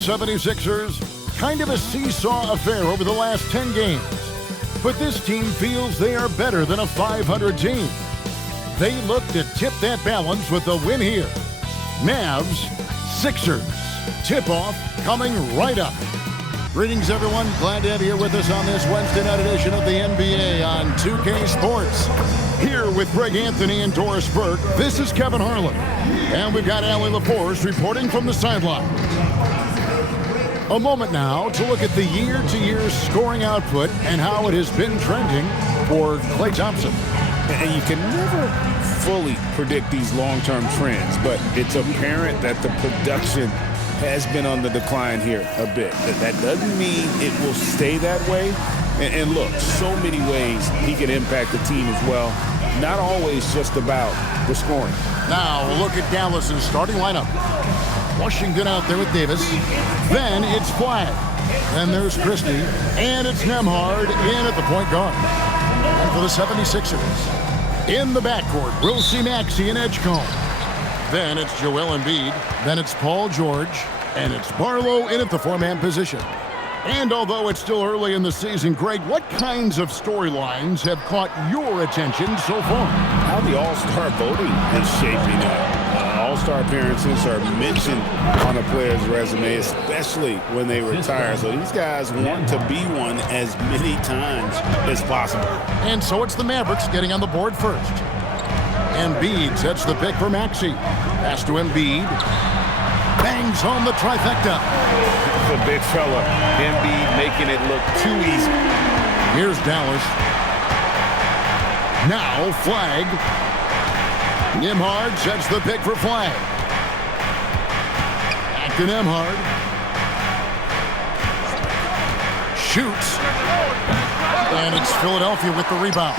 76ers, kind of a seesaw affair over the last 10 games. But this team feels they are better than a 500 team. They look to tip that balance with a win here. Mavs, Sixers. Tip-off coming right up. Greetings, everyone. Glad to have you here with us on this Wednesday night edition of the NBA on 2K Sports. Here with Greg Anthony and Doris Burke, this is Kevin Harlan. And we've got Allie LaForce reporting from the sideline. A moment now to look at the year-to-year scoring output and how it has been trending for Klay Thompson. And you can never fully predict these long-term trends, but it's apparent that the production has been on the decline here a bit. That doesn't mean it will stay that way. And look, so many ways he can impact the team as well. Not always just about the scoring. Now, a look at Dallas's starting lineup. Washington out there with Davis. Then it's Flagg. Then there's Christie. And it's Nembhard in at the point guard. And for the 76ers, in the backcourt, we'll see Maxey and Edgecombe. Then it's Joel Embiid. Then it's Paul George. And it's Barlow in at the four-man position. And although it's still early in the season, Greg, what kinds of storylines have caught your attention so far? How the All-Star voting is shaping up. All-Star appearances are mentioned on a player's resume, especially when they retire. So these guys want to be one as many times as possible. And so it's the Mavericks getting on the board first. Embiid sets the pick for Maxey. Pass to Embiid. Bangs home the trifecta. The big fella, Embiid, making it look too easy. Here's Dallas. Now Flagg. Nembhard sets the pick for Flagg. Back to Nembhard. Shoots. And it's Philadelphia with the rebound.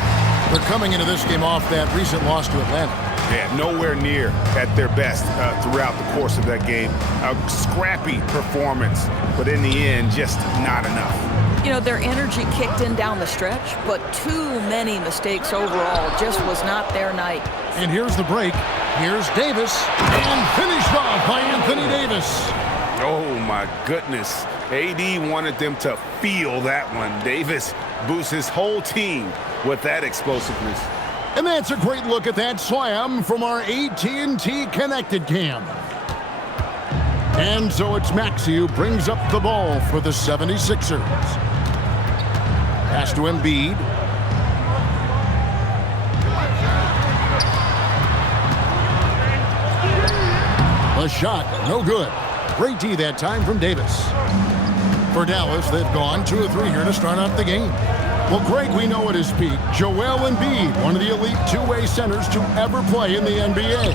They're coming into this game off that recent loss to Atlanta. Yeah, nowhere near at their best throughout the course of that game. A scrappy performance, but in the end, just not enough. You know, their energy kicked in down the stretch, but too many mistakes overall. Just was not their night. And here's the break. Here's Davis. And finished off by Anthony Davis. Oh, my goodness. AD wanted them to feel that one. Davis boosts his whole team with that explosiveness. And that's a great look at that slam from our AT&T Connected Cam. And so it's Maxey who brings up the ball for the 76ers. Pass to Embiid. A shot, no good. Great D that time from Davis. For Dallas, they've gone 2 of 3 here to start out the game. Well, Greg, we know at his peak, Joel Embiid, one of the elite two-way centers to ever play in the NBA.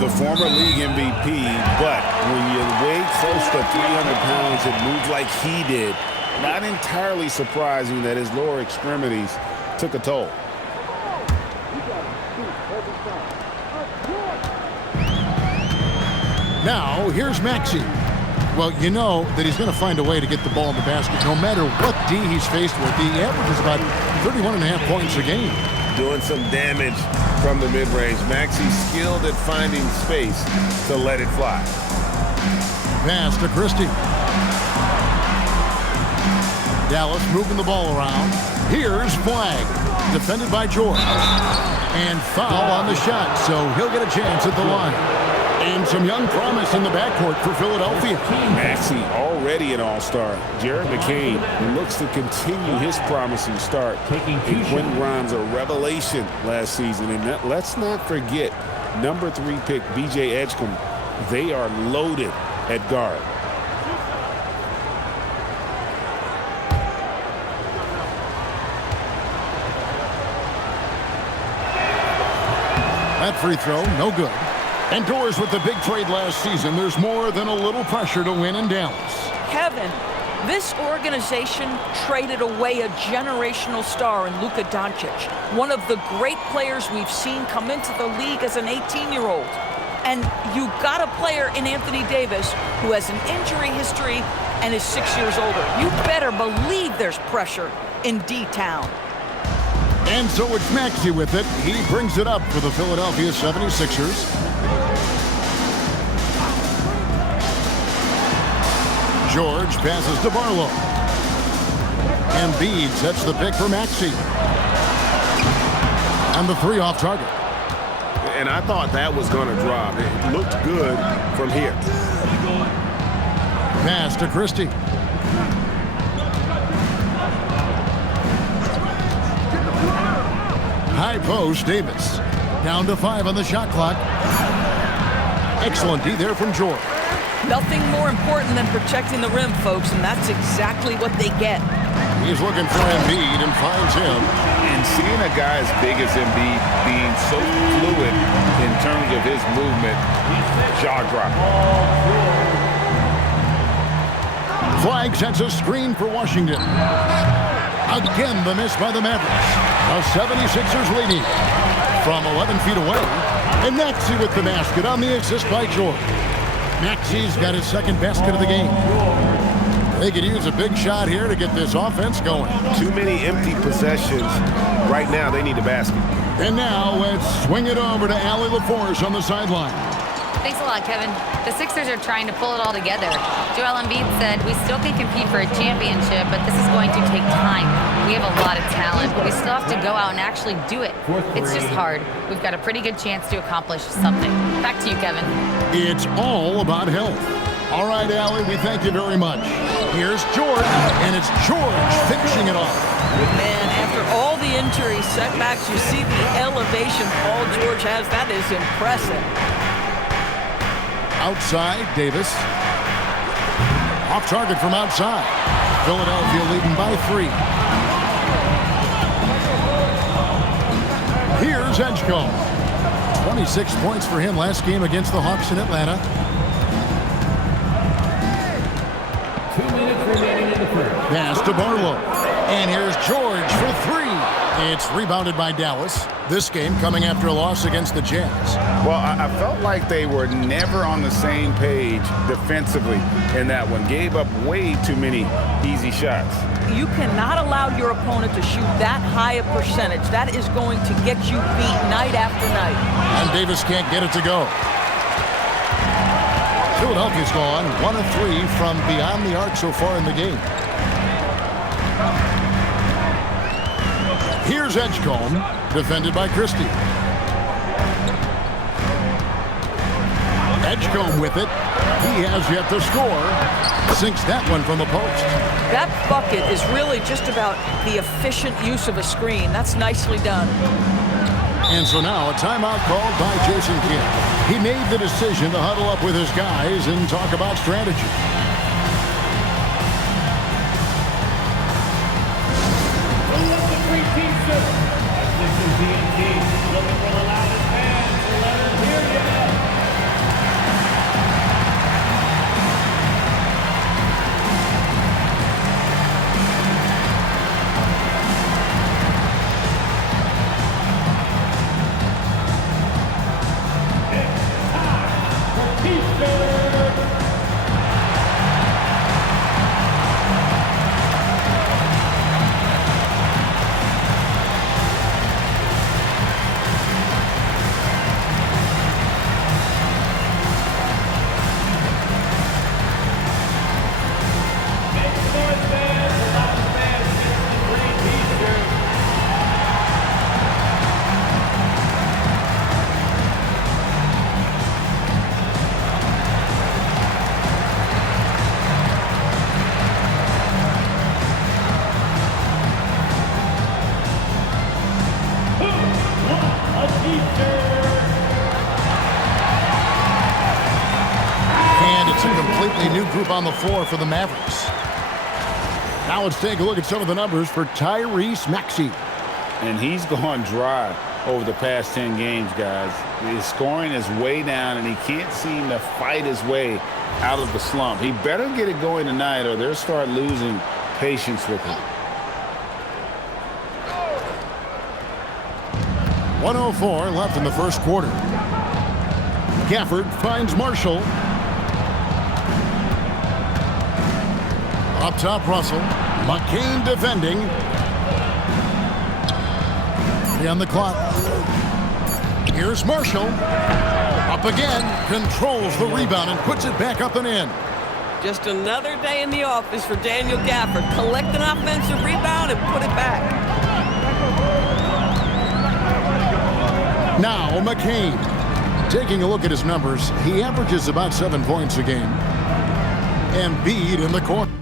The former league MVP, but when you weigh close to 300 pounds and move like he did, not entirely surprising that his lower extremities took a toll. Now, here's Maxey. Well, you know that he's going to find a way to get the ball in the basket no matter what D he's faced with. He averages about 31.5 points a game. Doing some damage from the mid-range. Maxey's skilled at finding space to let it fly. Pass to Christie. Dallas moving the ball around. Here's Flagg. Defended by George. And foul on the shot, so he'll get a chance at the line. And some young promise in the backcourt for Philadelphia. Maxey already an all-star. Jared McCain looks to continue his promising start. Quentin Grimes, a revelation last season. And let's not forget, number 3 pick B.J. Edgecombe. They are loaded at guard. That free throw, no good. And Doors with the big trade last season. There's more than a little pressure to win in Dallas. Kevin, this organization traded away a generational star in Luka Doncic, one of the great players we've seen come into the league as an 18-year-old. And you got a player in Anthony Davis who has an injury history and is 6 years older. You better believe there's pressure in D-Town. And so it's Maxey with it. He brings it up for the Philadelphia 76ers. George passes to Barlow. Embiid sets the pick for Maxey. And the three off target. And I thought that was going to drop. It looked good from here. Pass to Christie. High post, Davis. Down to 5 on the shot clock. Excellent D there from George. Nothing more important than protecting the rim, folks, and that's exactly what they get. He's looking for Embiid and finds him. And seeing a guy as big as Embiid being so fluid in terms of his movement, jaw drop. Flag sets a screen for Washington. Again, the miss by the Mavericks. The 76ers leading from 11 feet away. And Maxey with the basket on the assist by George. Maxey's got his second basket of the game. They could use a big shot here to get this offense going. Too many empty possessions. Right now, they need a basket. And now let's swing it over to Allie LaForce on the sideline. Thanks a lot, Kevin. The Sixers are trying to pull it all together. Joel Embiid said, "We still can compete for a championship, but this is going to take time. We have a lot of talent, but we still have to go out and actually do it. It's just hard. We've got a pretty good chance to accomplish something." Back to you, Kevin. It's all about health. All right, Allie, we thank you very much. Here's George, and it's George finishing it off. Man, after all the injury setbacks, you see the elevation Paul George has. That is impressive. Outside, Davis. Off target from outside. Philadelphia leading by 3. Here's Edgecombe. 26 points for him last game against the Hawks in Atlanta. 2 minutes remaining in the first. Pass to Barlow. And here's George for 3. It's rebounded by Dallas. This game coming after a loss against the Jazz. Well, I felt like they were never on the same page defensively in that one. Gave up way too many easy shots. You cannot allow your opponent to shoot that high a percentage. That is going to get you beat night after night. And Davis can't get it to go. Philadelphia's gone 1 of 3 from beyond the arc so far in the game. Here's Edgecombe, defended by Christie. Edgecombe with it. He has yet to score. Sinks that one from the post. That bucket is really just about the efficient use of a screen. That's nicely done. And so now a timeout called by Jason Kidd. He made the decision to huddle up with his guys and talk about strategy. New group on the floor for the Mavericks. Now let's take a look at some of the numbers for Tyrese Maxey. And he's gone dry over the past 10 games, guys. His scoring is way down, and he can't seem to fight his way out of the slump. He better get it going tonight, or they'll start losing patience with him. 1:04 left in the first quarter. Gafford finds Marshall. Up top, Russell. McCain defending. On the clock. Here's Marshall. Up again. Controls the rebound and puts it back up and in. Just another day in the office for Daniel Gafford. Collect an offensive rebound and put it back. Now McCain. Taking a look at his numbers, he averages about 7 points a game. Embiid in the corner.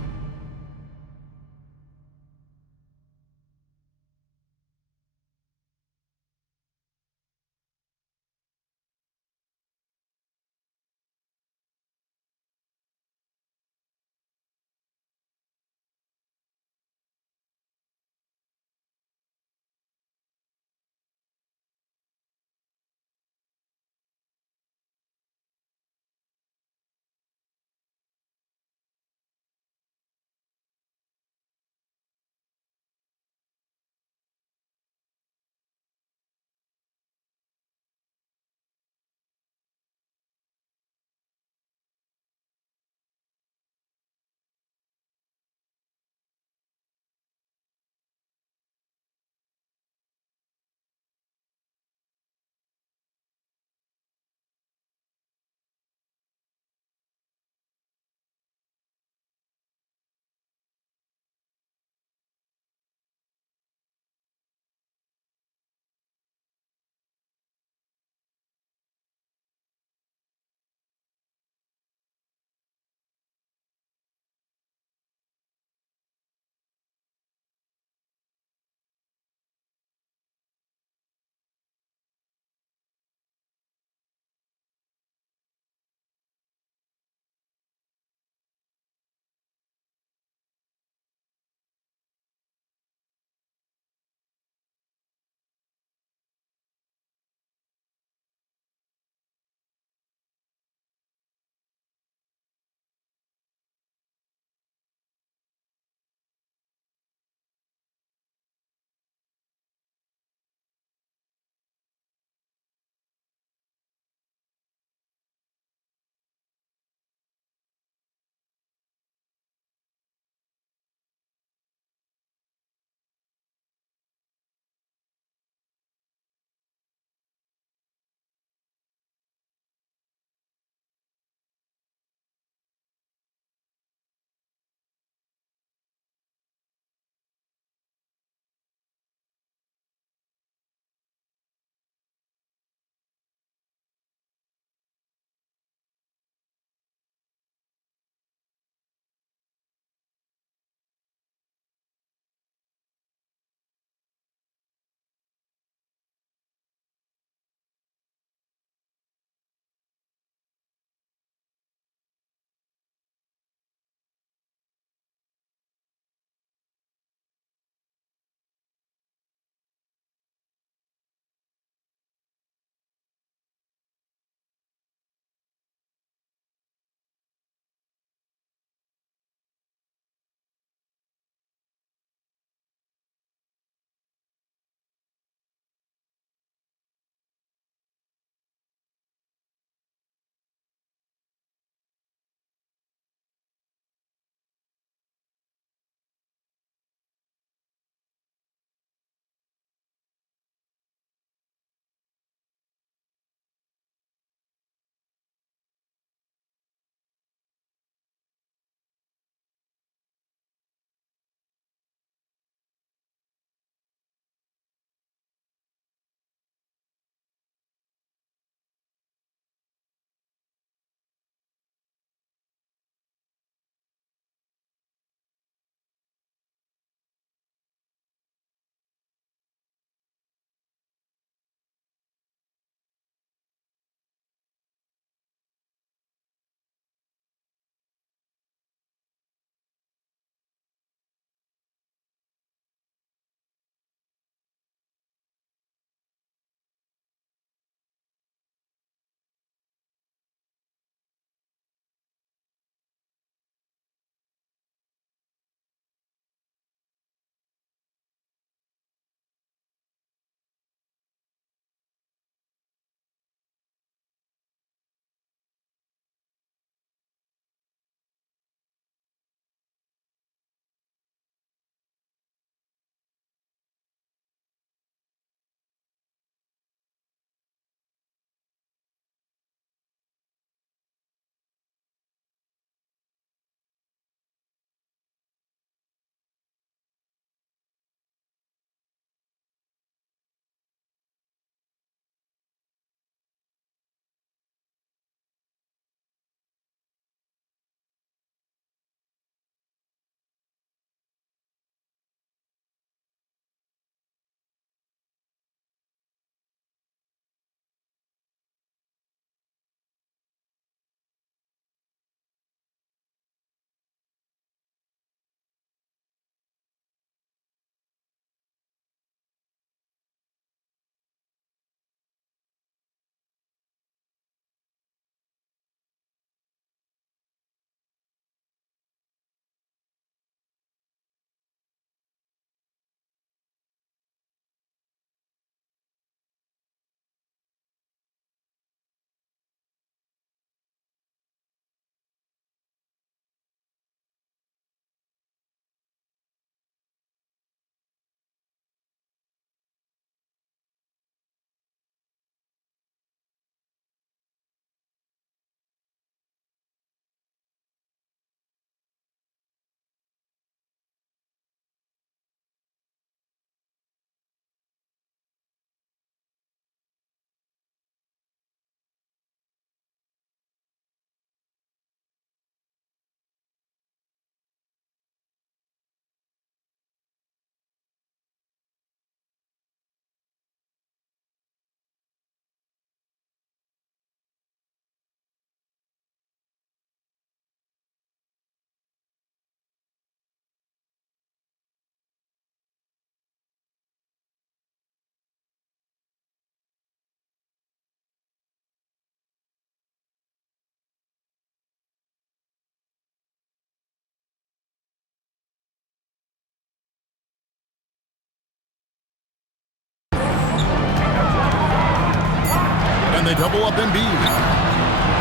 they double up Embiid.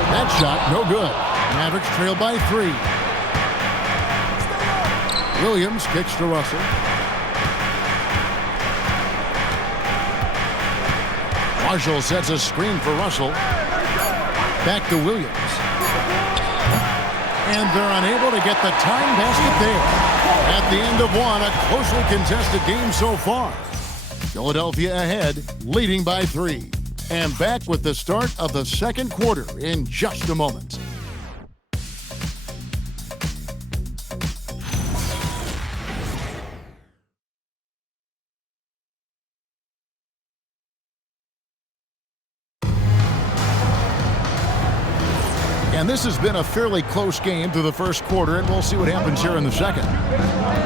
That shot, no good. Mavericks trail by 3. Williams kicks to Russell. Marshall sets a screen for Russell. Back to Williams. And they're unable to get the time basket there. At the end of one, a closely contested game so far. Philadelphia ahead, leading by 3. And back with the start of the second quarter in just a moment. And this has been a fairly close game through the first quarter, and we'll see what happens here in the second.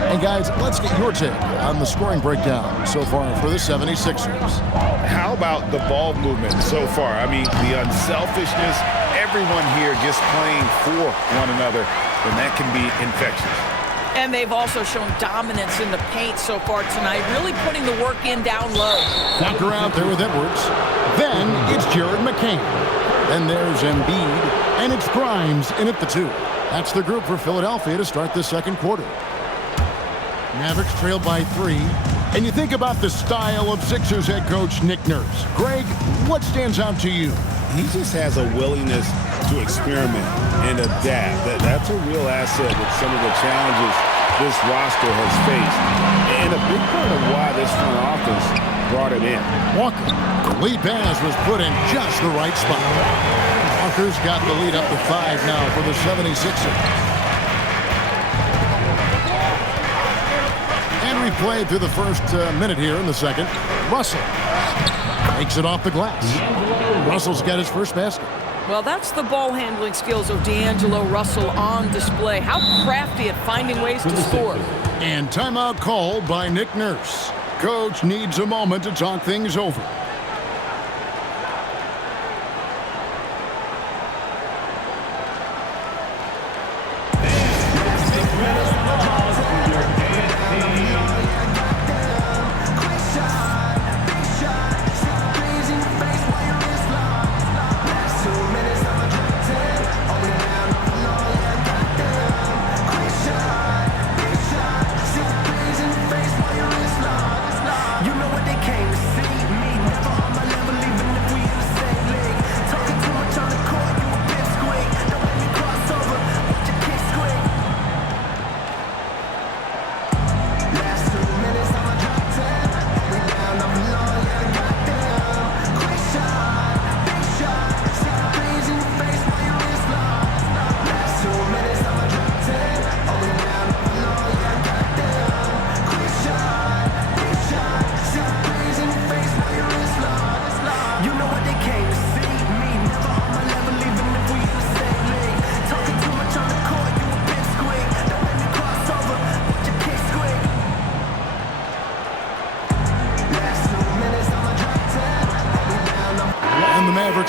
And guys, let's get your take on the scoring breakdown so far for the 76ers. How about the ball movement so far? I mean, the unselfishness, everyone here just playing for one another, and that can be infectious. And they've also shown dominance in the paint so far tonight, really putting the work in down low. Walker out there with Edwards. Then it's Jared McCain. Then there's Embiid. And it's Grimes in at the 2. That's the group for Philadelphia to start the second quarter. Mavericks trail by 3. And you think about the style of Sixers head coach Nick Nurse. Greg, what stands out to you? He just has a willingness to experiment and adapt. That's a real asset with some of the challenges this roster has faced. And a big part of why this front office brought it in. Walker, the lead pass was put in just the right spot. Walker's got the lead up to 5 now for the 76ers. And we played through the first minute here in the second. Russell takes it off the glass. Russell's got his first basket. Well, that's the ball handling skills of D'Angelo Russell on display. How crafty at finding ways to score. And timeout called by Nick Nurse. Coach needs a moment to talk things over.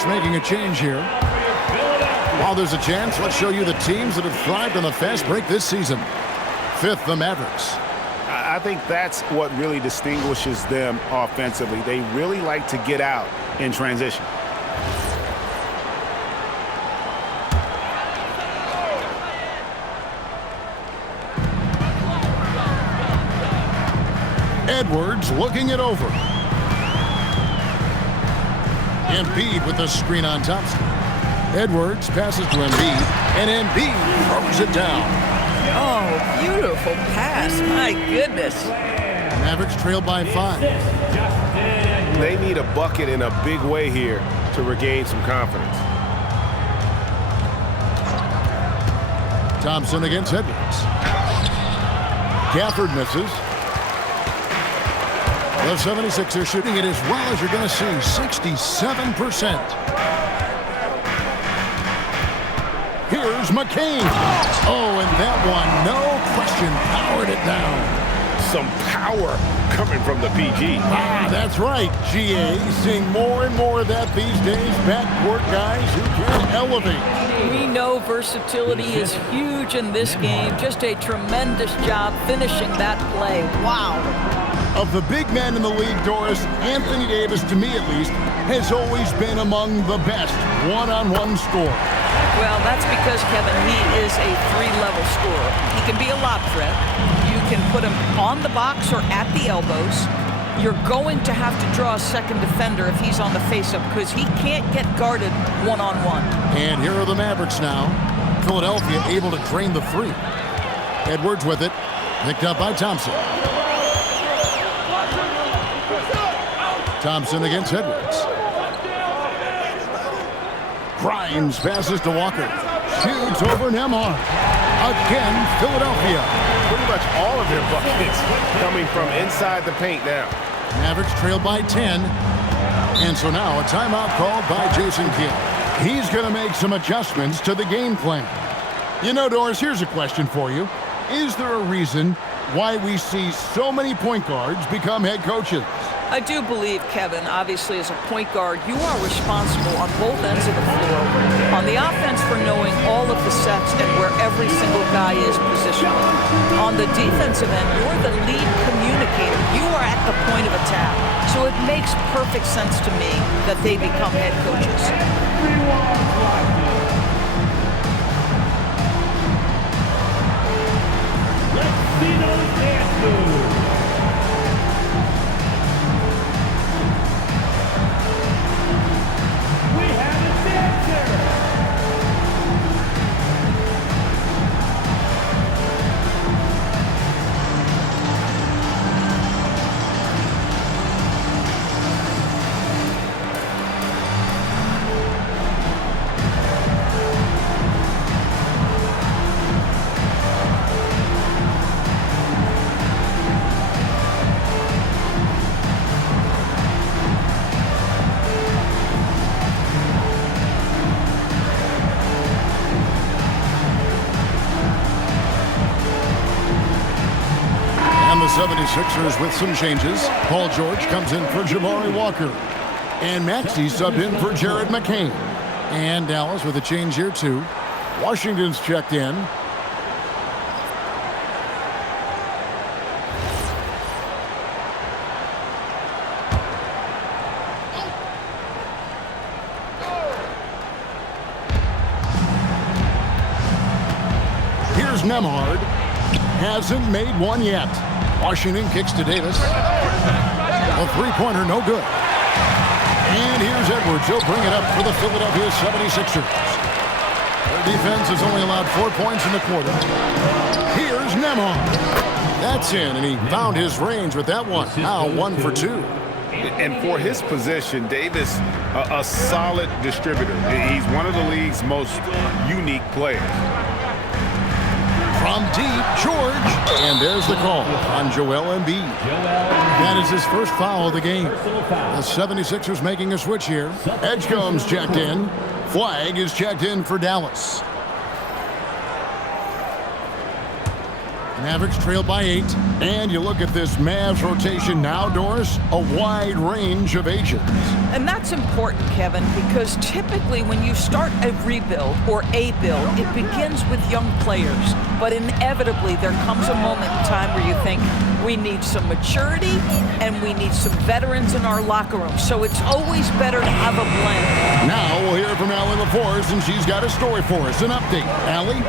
Making a change here. While there's a chance, let's show you the teams that have thrived on the fast break this season. 5th, the Mavericks. I think that's what really distinguishes them offensively. They really like to get out in transition. Edwards looking it over. Embiid with the screen on Thompson. Edwards passes to Embiid, and Embiid throws it down. Oh, beautiful pass. My goodness. Mavericks trail by 5. They need a bucket in a big way here to regain some confidence. Thompson against Edwards. Gafford misses. The 76ers shooting it as well as you're going to see, 67%. Here's McCain. Oh, and that one, no question, powered it down. Some power coming from the PG. Ah, that's right, GA. Seeing more and more of that these days. Backcourt guys who can elevate. We know versatility is huge in this game. Just a tremendous job finishing that play. Wow. Of the big men in the league, Doris, Anthony Davis, to me at least, has always been among the best one-on-one scorers. Well, that's because, Kevin, he is a three-level scorer. He can be a lob threat. You can put him on the box or at the elbows. You're going to have to draw a second defender if he's on the face-up because he can't get guarded one-on-one. And here are the Mavericks now. Philadelphia able to drain the three. Edwards with it. Picked up by Thompson. Thompson against Edwards. Grimes passes to Walker. Shoots over Nembhard. Again, Philadelphia. Pretty much all of their buckets coming from inside the paint now. Mavericks trail by 10. And so now a timeout called by Jason Kidd. He's going to make some adjustments to the game plan. You know, Doris, here's a question for you. Is there a reason why we see so many point guards become head coaches? I do believe, Kevin, obviously as a point guard, you are responsible on both ends of the floor. On the offense for knowing all of the sets and where every single guy is positioned. On the defensive end, you're the lead communicator. You are at the point of attack. So it makes perfect sense to me that they become head coaches. Let's see those dance moves. We have a dancer. The 76ers with some changes. Paul George comes in for Jabari Walker. And Maxey subbed in for Jared McCain. And Dallas with a change here too. Washington's checked in. Here's Nembhard. Hasn't made one yet. Washington kicks to Davis. A three-pointer, no good. And here's Edwards. He'll bring it up for the Philadelphia 76ers. Their defense has only allowed 4 points in the quarter. Here's Nembhard. That's in, and he found his range with that one. Now 1 for 2. And for his position, Davis, a solid distributor. He's one of the league's most unique players. From deep, George. And there's the call on Joel Embiid. That is his first foul of the game. The 76ers making a switch here. Edgecombe's checked in. Flag is checked in for Dallas. Mavericks trail by 8. And you look at this Mavs rotation now, Doris, a wide range of ages. And that's important, Kevin, because typically when you start a rebuild or a build, it begins with young players. But inevitably, there comes a moment in time where you think, we need some maturity and we need some veterans in our locker room. So it's always better to have a blend. Now we'll hear from Allie LaForce, and she's got a story for us. An update. Allie?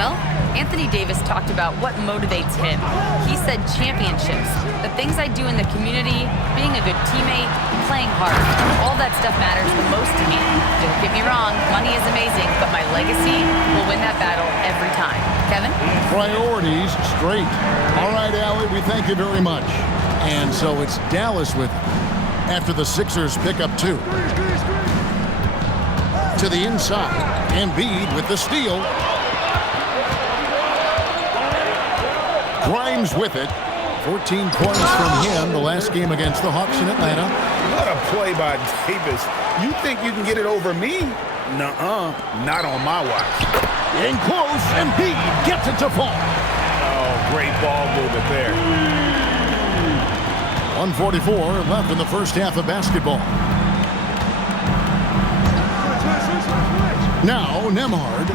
Well, Anthony Davis talked about what motivates him. He said championships, the things I do in the community, being a good teammate, playing hard. All that stuff matters the most to me. Don't get me wrong, money is amazing, but my legacy will win that battle every time. Kevin? Priorities straight. All right, Allie, we thank you very much. And so it's Dallas with it after the Sixers pick up 2. To the inside, Embiid with the steal. Grimes with it. 14 points from him the last game against the Hawks in Atlanta. What a play by Davis. You think you can get it over me? Nuh-uh. Not on my watch. In close, Embiid gets it to fall. Oh, great ball movement there. 1:44 left in the first half of basketball. Now, Nembhard.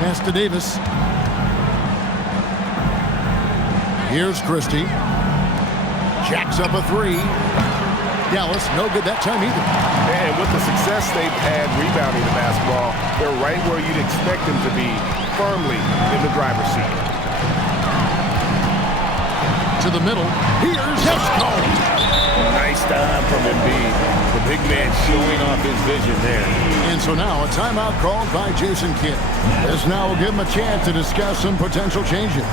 Pass to Davis. Here's Christie. Jacks up a 3. Dallas, no good that time either. And with the success they've had rebounding the basketball, they're right where you'd expect them to be, firmly in the driver's seat. To the middle. Here's Esco. Nice time from Embiid. The big man showing off his vision there. And so now a timeout called by Jason Kidd. This now will give him a chance to discuss some potential changes.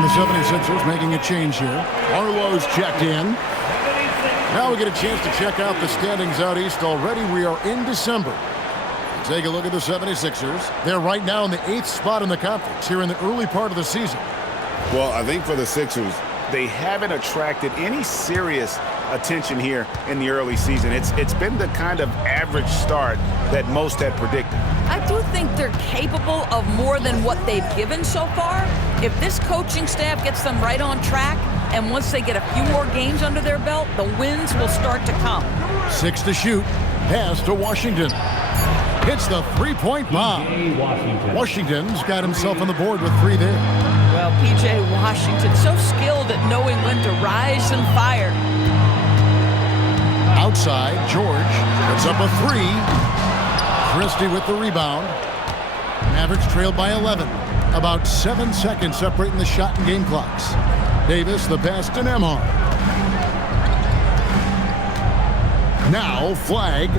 The 76ers making a change here. Arlo's checked in. Now we get a chance to check out the standings out east. Already we are in December. Take a look at the 76ers. They're right now in the 8th spot in the conference here in the early part of the season. Well, I think for the Sixers, they haven't attracted any serious attention here in the early season. It's been the kind of average start that most had predicted. I do think they're capable of more than what they've given so far. If this coaching staff gets them right on track, and once they get a few more games under their belt, the wins will start to come. 6 to shoot. Pass to Washington. Hits the three-point bomb. Washington's got himself on the board with 3 there. Well, P.J. Washington, so skilled at knowing when to rise and fire. Outside, George puts up a 3. Christie with the rebound. Mavericks trailed by 11. About 7 seconds separating the shot and game clocks. Davis, the pass to Nembhard. Now, Flag.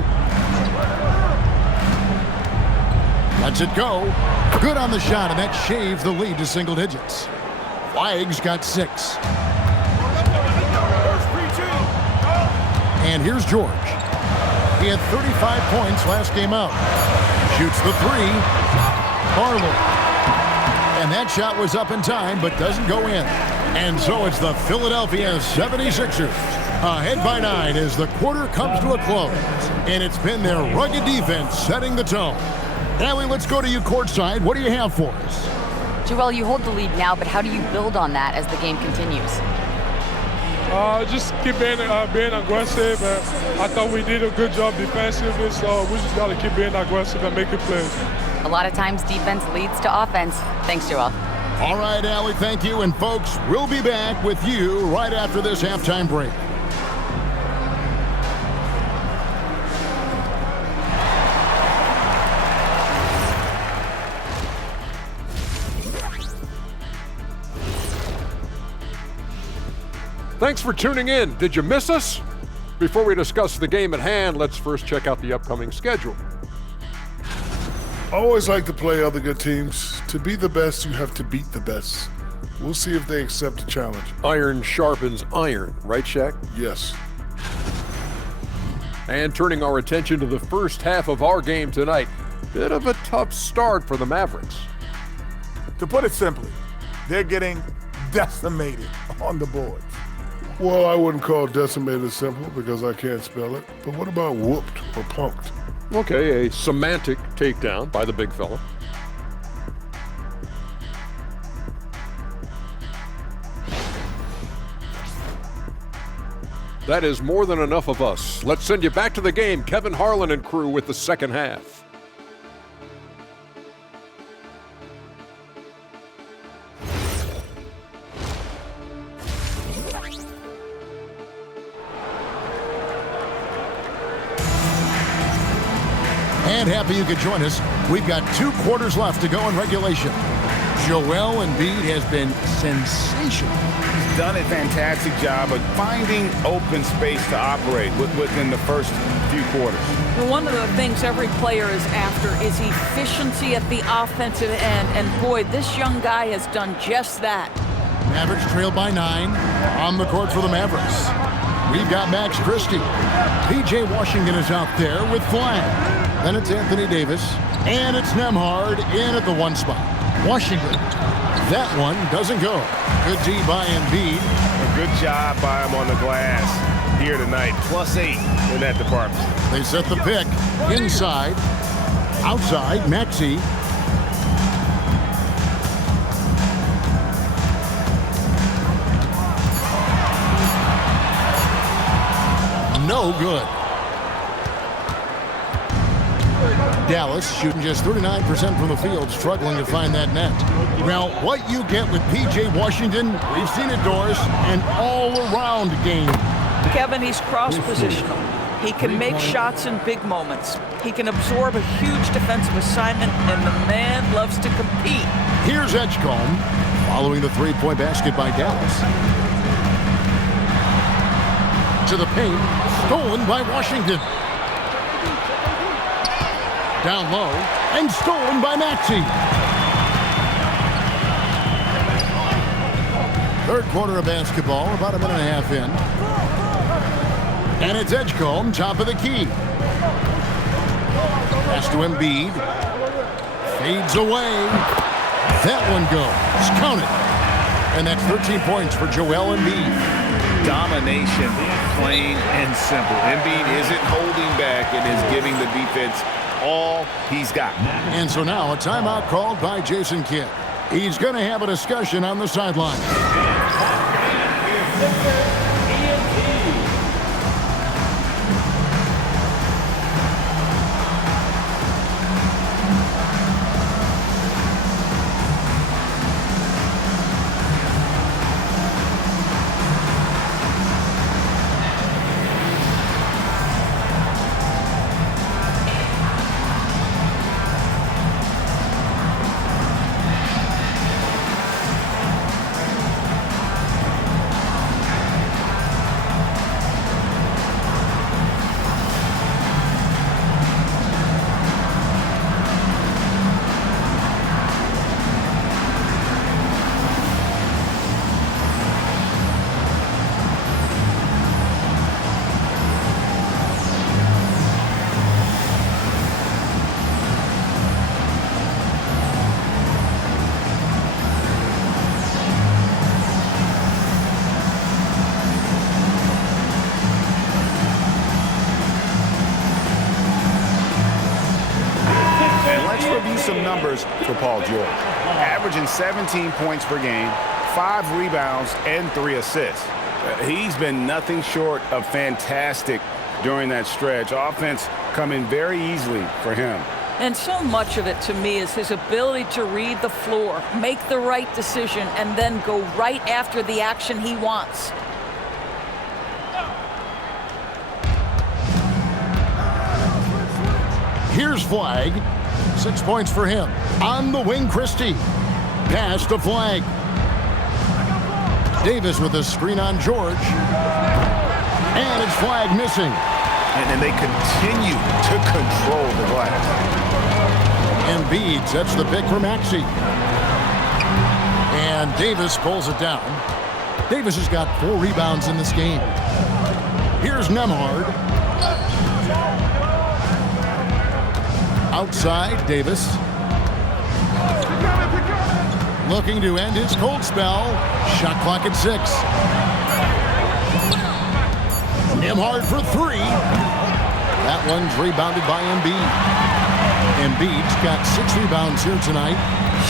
Lets it go. Good on the shot, and that shaves the lead to single digits. Flag's got 6. And here's George. He had 35 points last game out. Shoots the 3. Arlo. And that shot was up in time, but doesn't go in. And so it's the Philadelphia 76ers. Ahead by 9 as the quarter comes to a close. And it's been their rugged defense setting the tone. Allie, let's go to you courtside. What do you have for us? Joel, you hold the lead now, but how do you build on that as the game continues? Just keep being aggressive. I thought we did a good job defensively, so we just got to keep being aggressive and making plays. A lot of times defense leads to offense. Thanks, Joel. All right, Allie, thank you. And folks, we'll be back with you right after this halftime break. Thanks for tuning in. Did you miss us? Before we discuss the game at hand, let's first check out the upcoming schedule. I always like to play other good teams. To be the best, you have to beat the best. We'll see if they accept the challenge. Iron sharpens iron, right, Shaq? Yes. And turning our attention to the first half of our game tonight, bit of a tough start for the Mavericks. To put it simply, they're getting decimated on the boards. Well, I wouldn't call decimated simple because I can't spell it. But what about whooped or punked? Okay, a semantic takedown by the big fella. That is more than enough of us. Let's send you back to the game. Kevin Harlan and crew with the second half. And happy you could join us. We've got 2 quarters left to go in regulation. Joel Embiid has been sensational. He's done a fantastic job of finding open space to operate within the first few quarters. One of the things every player is after is efficiency at the offensive end. And boy, this young guy has done just that. Mavericks trail by 9 on the court for the Mavericks. We've got Max Christie. P.J. Washington is out there with flag. Then it's Anthony Davis. And it's Nembhard in at the 1 spot. Washington. That one doesn't go. Good D by Embiid. A good job by him on the glass here tonight. +8 in that department. They set the pick. Inside. Outside. Maxey. No good. Dallas shooting just 39% from the field, struggling to find that net. Well, what you get with P.J. Washington, we've seen it, Doris, an all-around game. Kevin, he's cross-positional. He can make shots in big moments. He can absorb a huge defensive assignment, and the man loves to compete. Here's Edgecombe, following the 3-point basket by Dallas. To the paint, stolen by Washington. Down low, and stolen by Maxey. 3rd quarter of basketball, about a minute and a half in. And it's Edgecombe, top of the key. Pass to Embiid. Fades away. That one goes. Count it. And that's 13 points for Joel Embiid. Domination, plain and simple. Embiid isn't holding back and is giving the defense all he's got. And so now a timeout called by Jason Kidd. He's going to have a discussion on the sideline. Some numbers for Paul George. Averaging 17 points per game, 5 rebounds, and 3 assists. He's been nothing short of fantastic during that stretch. Offense coming very easily for him. And so much of it, to me, is his ability to read the floor, make the right decision, and then go right after the action he wants. Here's Flag. 6 points for him. On the wing, Christie. Pass to Flag. Davis with a screen on George. And it's Flag missing. And then they continue to control the glass. Embiid sets the pick for Maxey. And Davis pulls it down. Davis has got 4 rebounds in this game. Here's Nembhard. Outside, Davis. Looking to end his cold spell. Shot clock at 6. Nembhard for 3. That one's rebounded by Embiid. Embiid's got 6 rebounds here tonight.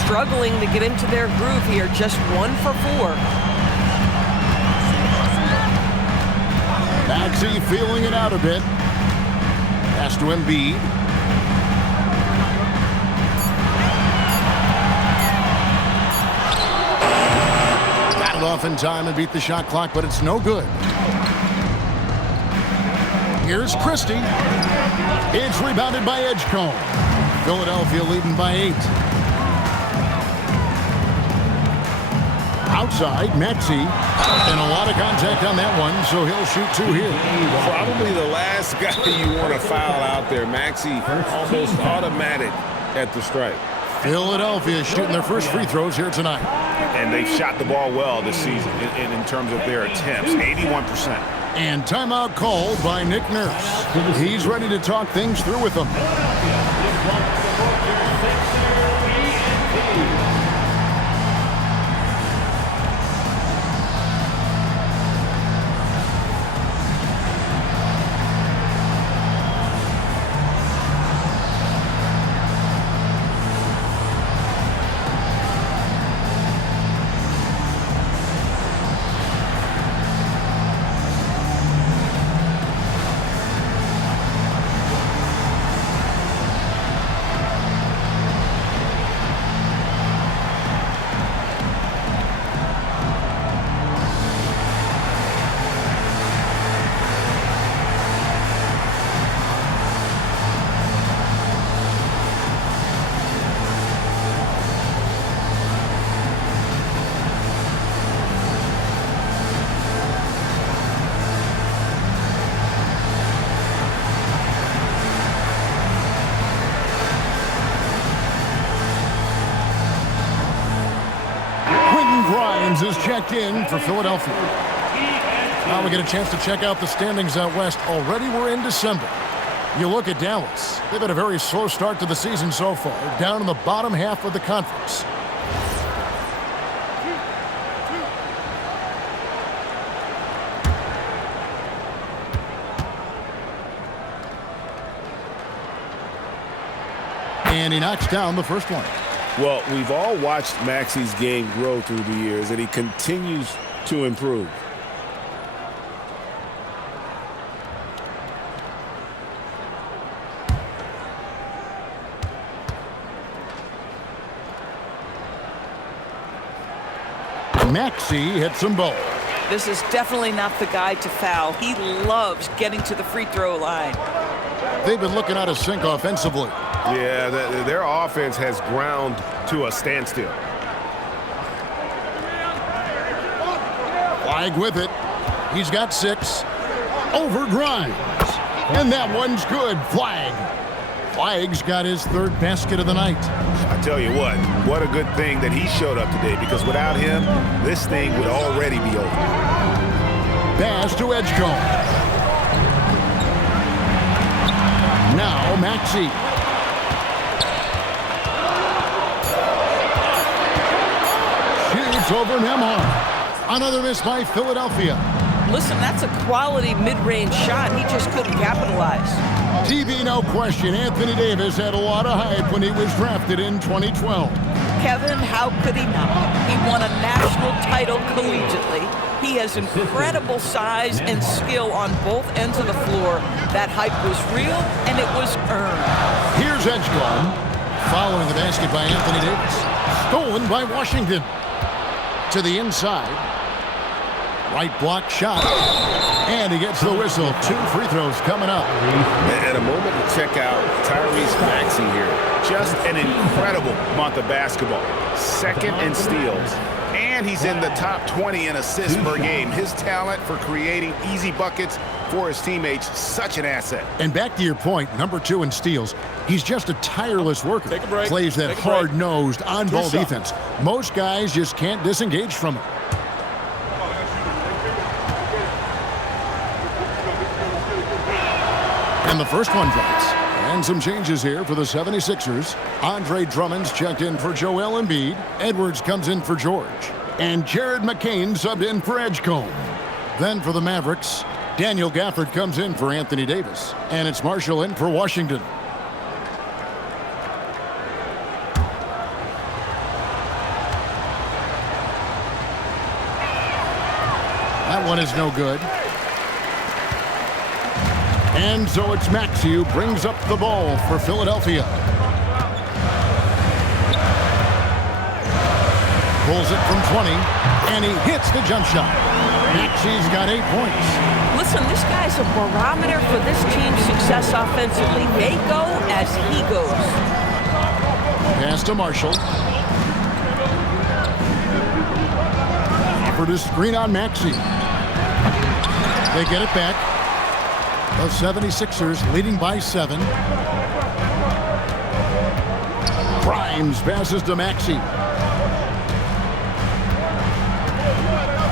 Struggling to get into their groove here. Just 1 for 4. Maxey feeling it out a bit. Pass to Embiid. Got it off in time and beat the shot clock, but it's no good. Here's Christie. It's rebounded by Edgecombe. Philadelphia leading by 8. Outside, Maxey. And a lot of contact on that one, so he'll shoot 2 here. Probably the last guy you want to foul out there. Maxey almost automatic at the strike. Philadelphia shooting their first free throws here tonight. And they've shot the ball well this season in terms of their attempts, 81%. And timeout called by Nick Nurse. He's ready to talk things through with them. Is checked in for Philadelphia. Now we get a chance to check out the standings out west. Already we're in December. You look at Dallas. They've had a very slow start to the season so far, down in the bottom half of the conference. And he knocks down the first one. Well, we've all watched Maxey's game grow through the years, and he continues to improve. Maxey hits them both. This is definitely not the guy to foul. He loves getting to the free throw line. They've been looking out of sync offensively. Yeah, their offense has ground to a standstill. Flag with it. He's got 6. Over Grimes. And that one's good. Flag. Flag's got his 3rd basket of the night. I tell you what a good thing that he showed up today, because without him, this thing would already be over. Pass to Edgecombe. Now Maxey. Over Nembhard. Another miss by Philadelphia. Listen, that's a quality mid-range shot. He just couldn't capitalize. TV, no question. Anthony Davis had a lot of hype when he was drafted in 2012. Kevin, how could he not? He won a national title collegiately. He has incredible size and skill on both ends of the floor. That hype was real, and it was earned. Here's Edgecombe. Following the basket by Anthony Davis. Stolen by Washington. To the inside. Right block shot. And he gets the whistle. 2 free throws coming up. And a moment to check out Tyrese Maxey here. Just an incredible month of basketball. 2nd in steals. And he's in the top 20 in assists per game. His talent for creating easy buckets for his teammates, such an asset. And back to your point, number 2 in steals. He's just a tireless worker. Take a break. Plays that hard-nosed, on-ball defense. Most guys just can't disengage from it. And the first one drops. And some changes here for the 76ers. Andre Drummond's checked in for Joel Embiid. Edwards comes in for George. And Jared McCain subbed in for Edgecombe. Then for the Mavericks, Daniel Gafford comes in for Anthony Davis. And it's Marshall in for Washington. That one is no good. And so it's Maxey who brings up the ball for Philadelphia. Pulls it from 20, and he hits the jump shot. Maxey's got 8 points. Listen, this guy's a barometer for this team's success offensively. They go as he goes. Pass to Marshall. Offered a screen on Maxey. They get it back. The 76ers leading by 7. Grimes passes to Maxey.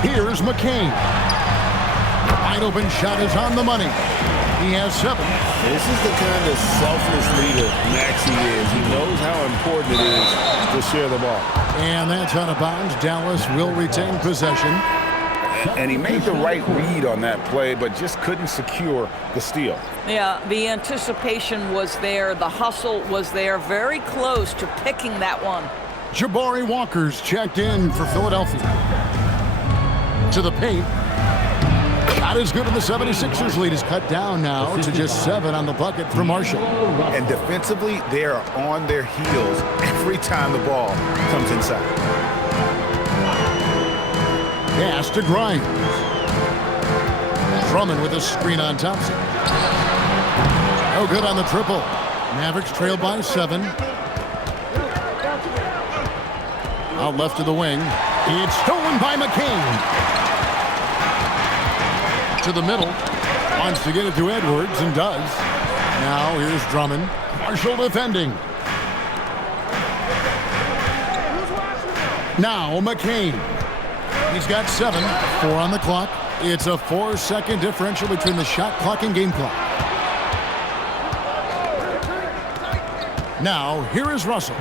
Here's McCain. Wide open shot is on the money. He has 7. This is the kind of selfless leader Maxey is. He knows how important it is to share the ball. And that's out of bounds. Dallas will retain possession. And he made the right read on that play, but just couldn't secure the steal. Yeah, the anticipation was there. The hustle was there. Very close to picking that one. Jabari Walker's checked in for Philadelphia. To the paint. Not as good, and the 76ers lead is cut down now to just 7 on the bucket for Marshall. And defensively, they are on their heels every time the ball comes inside. Pass to Grimes. Drummond with a screen on Thompson. No good on the triple. Mavericks trail by 7. Out left to the wing. It's stolen by McCain. To the middle. Wants to get it to Edwards and does. Now here's Drummond. Marshall defending. Now McCain. He's got 7. 4 on the clock. It's a 4-second differential between the shot clock and game clock. Now, here is Russell.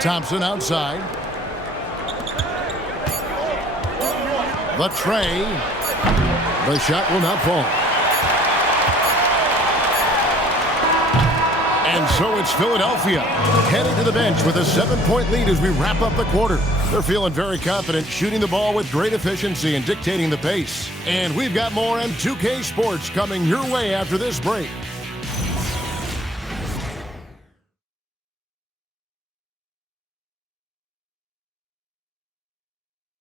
Thompson outside. The tray. The shot will not fall. And so it's Philadelphia heading to the bench with a 7-point lead as we wrap up the quarter. They're feeling very confident, shooting the ball with great efficiency and dictating the pace. And we've got more M2K Sports coming your way after this break.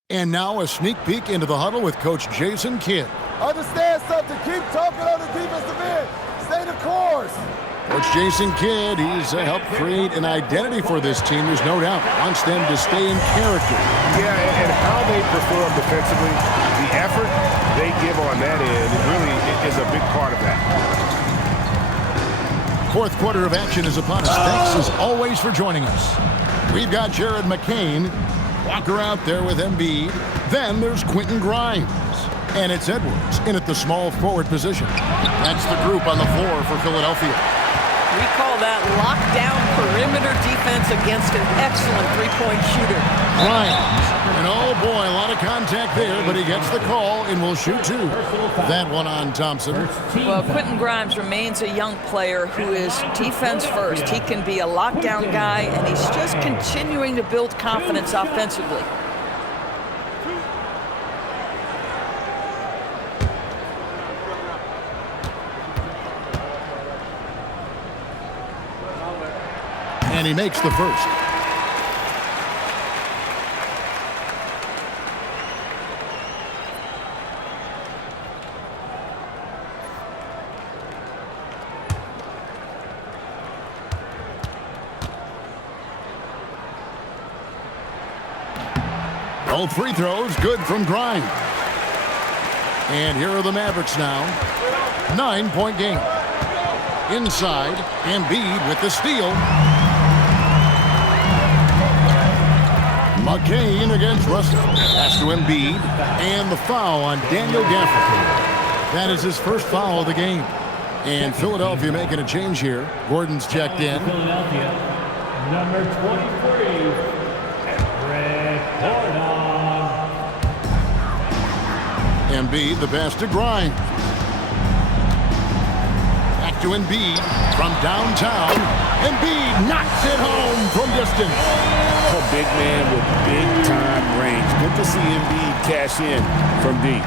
And now a sneak peek into the huddle with Coach Jason Kidd. Understand something. Keep talking on the defensive end. Stay the course. Coach Jason Kidd, he's helped create an identity for this team, there's no doubt. Wants them to stay in character. Yeah, and how they perform defensively, the effort they give on that end really is a big part of that. Fourth quarter of action is upon us. Thanks as always for joining us. We've got Jared McCain, Walker out there with Embiid. Then there's Quentin Grimes. And it's Edwards in at the small forward position. That's the group on the floor for Philadelphia. We call that lockdown perimeter defense against an excellent three-point shooter. Grimes. And oh boy, a lot of contact there, but he gets the call and will shoot 2. That one on Thompson. Well, Quentin Grimes remains a young player who is defense first. He can be a lockdown guy, and he's just continuing to build confidence offensively. And he makes the first. Both free throws good from Grimes. And here are the Mavericks now. 9-point game. Inside, Embiid with the steal. McCain against Russell. Pass to Embiid. And the foul on Daniel Gafford. That is his first foul of the game. And Philadelphia making a change here. Gordon's checked in. Philadelphia, number 23, Eric Gordon. Embiid, the pass to Grimes. Back to Embiid from downtown. Embiid knocks it home from distance. A big man with big-time range. Good to see Embiid cash in from deep.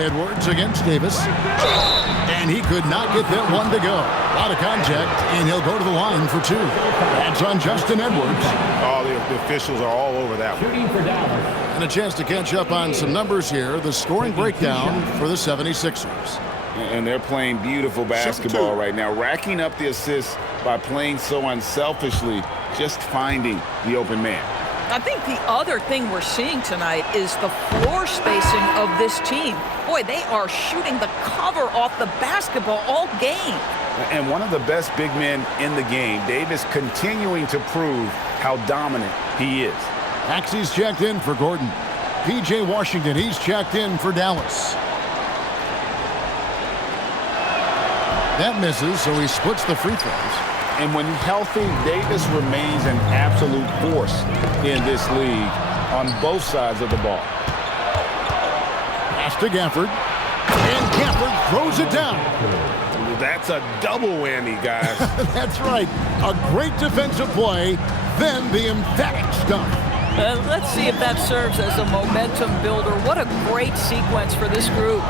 Edwards against Davis. And he could not get that one to go. A lot of contact, and he'll go to the line for 2. That's on Justin Edwards. Oh, the officials are all over that one. Shooting for Dallas. And a chance to catch up on some numbers here. The scoring breakdown for the 76ers. And they're playing beautiful basketball right now, racking up the assists by playing so unselfishly, just finding the open man. I think the other thing we're seeing tonight is the floor spacing of this team. Boy, they are shooting the cover off the basketball all game. And one of the best big men in the game, Davis, continuing to prove how dominant he is. Maxey's checked in for Gordon. P.J. Washington, he's checked in for Dallas. That misses, so he splits the free throws. And when healthy, Davis remains an absolute force in this league on both sides of the ball. Pass to Gafford. And Gafford throws it down. That's a double whammy, guys. That's right. A great defensive play, then the emphatic stuff. Let's see if that serves as a momentum builder. What a great sequence for this group.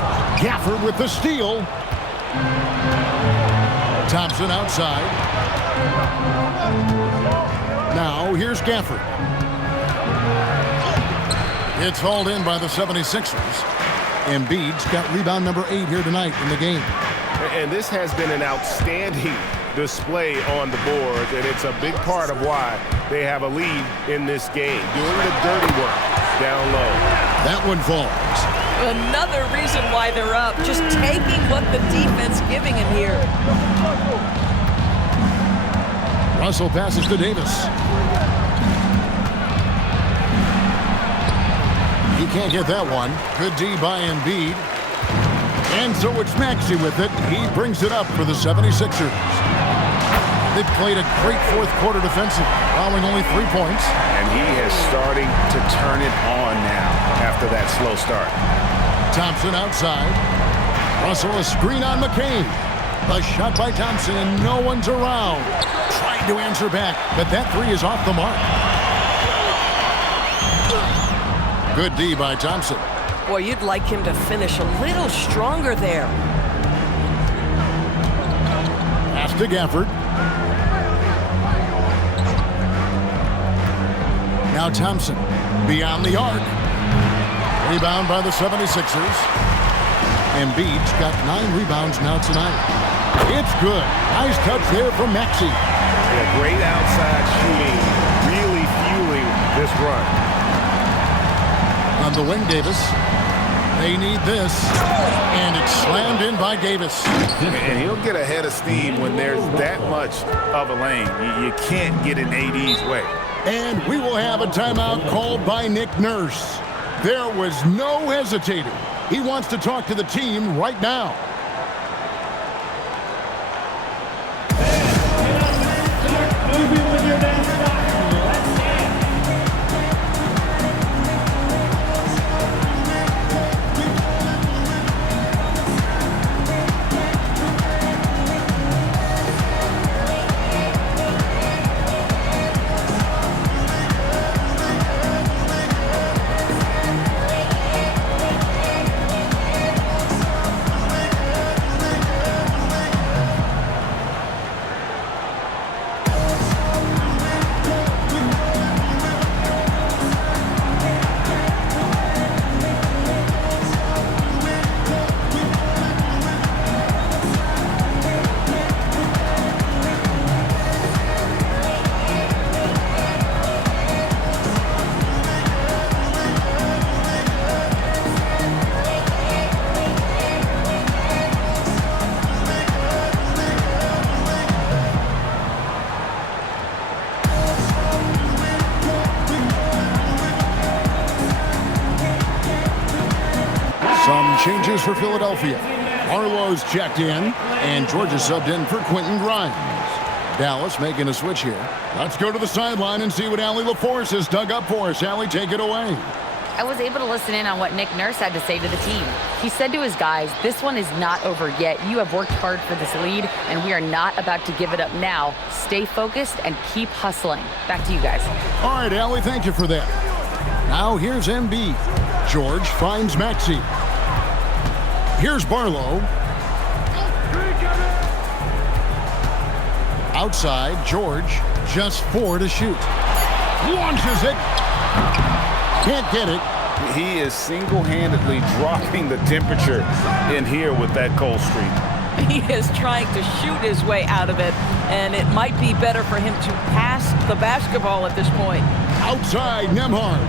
Gafford with the steal. Thompson outside. Now here's Gafford. It's hauled in by the 76ers. Embiid's got rebound number 8 here tonight in the game. And this has been an outstanding display on the board, and it's a big part of why they have a lead in this game, doing the dirty work down low. That one falls. Another reason why they're up, just taking what the defense giving him here. Russell passes to Davis. He can't get that one. Good D by Embiid. And so it's Maxey with it. He brings it up for the 76ers. They've played a great fourth quarter defensive, allowing only 3 points. And he is starting to turn it on now after that slow start. Thompson outside. Russell a screen on McCain. A shot by Thompson and no one's around. Tried to answer back, but that 3 is off the mark. Good D by Thompson. Boy, you'd like him to finish a little stronger there. Pass to Gafford. Now Thompson beyond the arc. Rebound by the 76ers. Embiid's got 9 rebounds now tonight. It's good. Nice touch there from Maxey. Yeah, great outside shooting, really fueling this run. On the wing, Davis. They need this. And it's slammed in by Davis. And he'll get ahead of steam when there's that much of a lane. You can't get in AD's way. And we will have a timeout called by Nick Nurse. There was no hesitating. He wants to talk to the team right now. Changes for Philadelphia. Arlo's checked in, and Georgia subbed in for Quentin Grimes. Dallas making a switch here. Let's go to the sideline and see what Allie LaForce has dug up for us. Allie, take it away. I was able to listen in on what Nick Nurse had to say to the team. He said to his guys, this one is not over yet. You have worked hard for this lead, and we are not about to give it up now. Stay focused and keep hustling. Back to you guys. All right, Allie, thank you for that. Now here's Embiid. George finds Maxey. Here's Barlow. Outside, George, just 4 to shoot. Launches it. Can't get it. He is single-handedly dropping the temperature in here with that cold streak. He is trying to shoot his way out of it, and it might be better for him to pass the basketball at this point. Outside, Nembhard.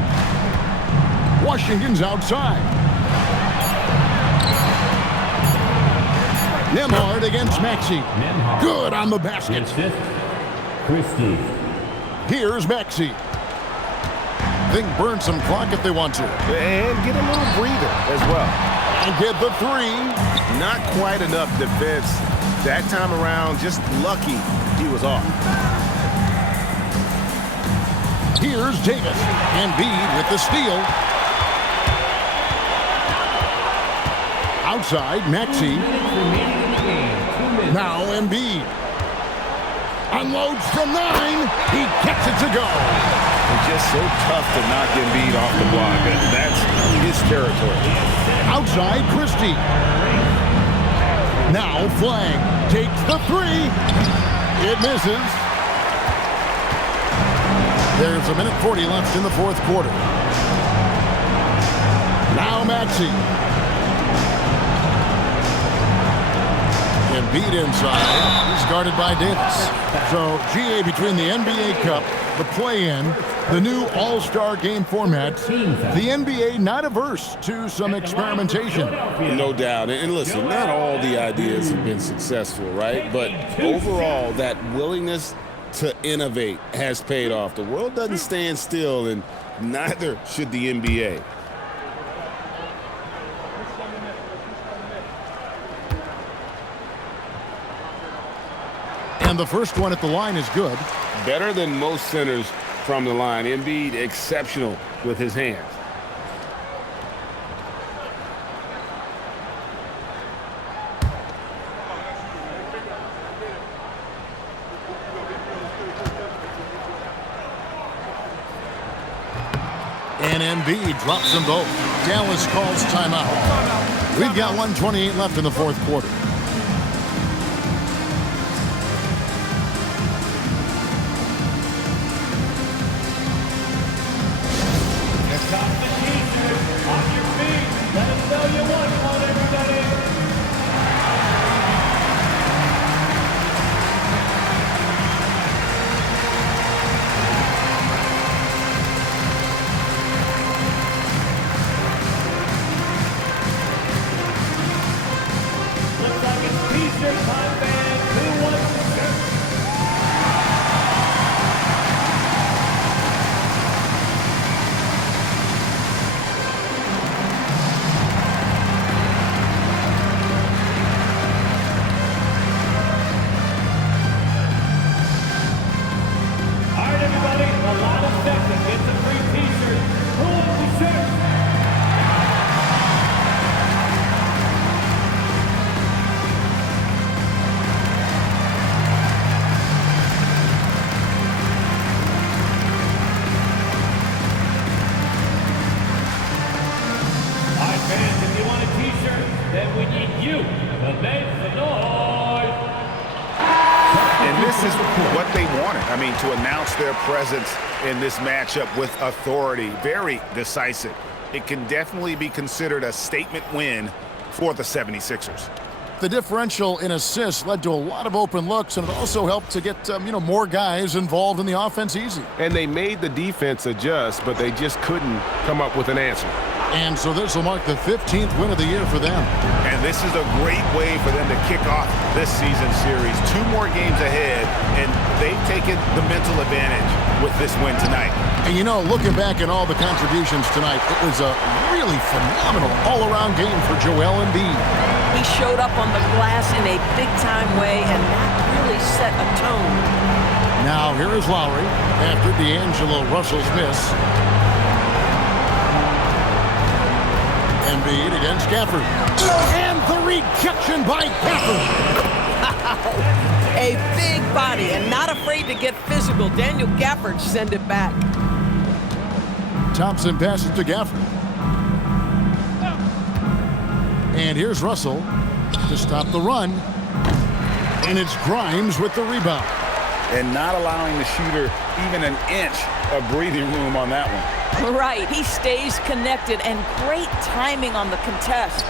Washington's outside. Nembhard against Maxey. Good on the basket. Christie. Here's Maxey. They can burn some clock if they want to. And get a little breather as well. And get the 3. Not quite enough defense that time around. Just lucky he was off. Here's Davis. Embiid with the steal. Outside, Maxey. Now Embiid. Unloads from 9. He gets it to go. It's just so tough to knock Embiid off the block. That's his territory. Outside, Christie. Now Flag takes the 3. It misses. There's 1:40 left in the fourth quarter. Now Maxey. Embiid inside. He's guarded by Davis. So, GA, between the NBA Cup, the play-in, the new All-Star game format, the NBA not averse to some experimentation. No doubt. And listen, not all the ideas have been successful, right? But overall, that willingness to innovate has paid off. The world doesn't stand still, and neither should the NBA. And the first one at the line is good. Better than most centers from the line. Embiid exceptional with his hands. And Embiid drops them both. Dallas calls timeout. We've got 1:28 left in the fourth quarter. To announce their presence in this matchup with authority. Very decisive. It can definitely be considered a statement win for the 76ers. The differential in assists led to a lot of open looks, and it also helped to get more guys involved in the offense easy. And they made the defense adjust, but they just couldn't come up with an answer. And so this will mark the 15th win of the year for them. And this is a great way for them to kick off this season series. 2 more games ahead, and they've taken the mental advantage with this win tonight. And looking back at all the contributions tonight, it was a really phenomenal all-around game for Joel Embiid. He showed up on the glass in a big-time way, and that really set a tone. Now here is Lowry after D'Angelo Russell's miss. Embiid against Gafford. And the rejection by Gafford. A big body and not afraid to get physical. Daniel Gafford send it back. Thompson passes to Gafford. And here's Russell to stop the run. And it's Grimes with the rebound. and not allowing the shooter even an inch of breathing room on that one. Right, he stays connected, and great timing on the contest.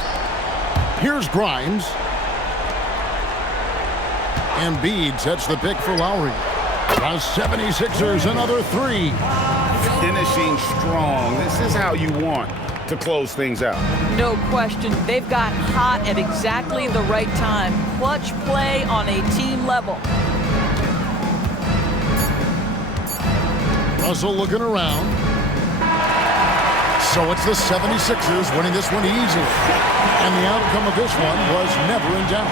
Here's Grimes. Embiid sets the pick for Lowry. The 76ers another three. Finishing strong. This is how you want to close things out. No question, they've got hot at exactly the right time. Clutch play on a team level. Russell looking around. So it's the 76ers winning this one easily. And the outcome of this one was never in doubt.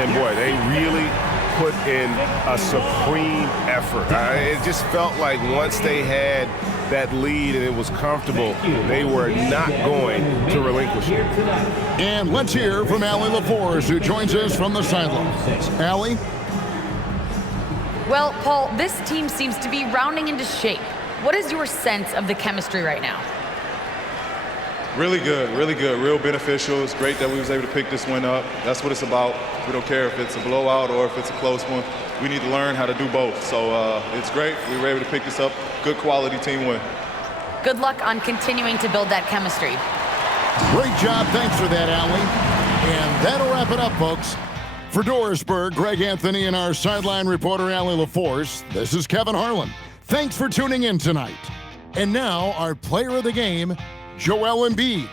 And boy, they really put in a supreme effort. It just felt like once they had that lead and it was comfortable, they were not going to relinquish it. And let's hear from Allie LaForce, who joins us from the sidelines. Allie? Well, Paul, this team seems to be rounding into shape. What is your sense of the chemistry right now? Really good, real beneficial. It's great that we was able to pick this one up. That's what it's about. We don't care if it's a blowout or if it's a close one. We need to learn how to do both. So it's great. We were able to pick this up. Good quality team win. Good luck on continuing to build that chemistry. Great job. Thanks for that, Allie. And that'll wrap it up, folks. For Dorisburg, Greg Anthony, and our sideline reporter, Allie LaForce, this is Kevin Harlan. Thanks for tuning in tonight. And now, our player of the game, Joel Embiid.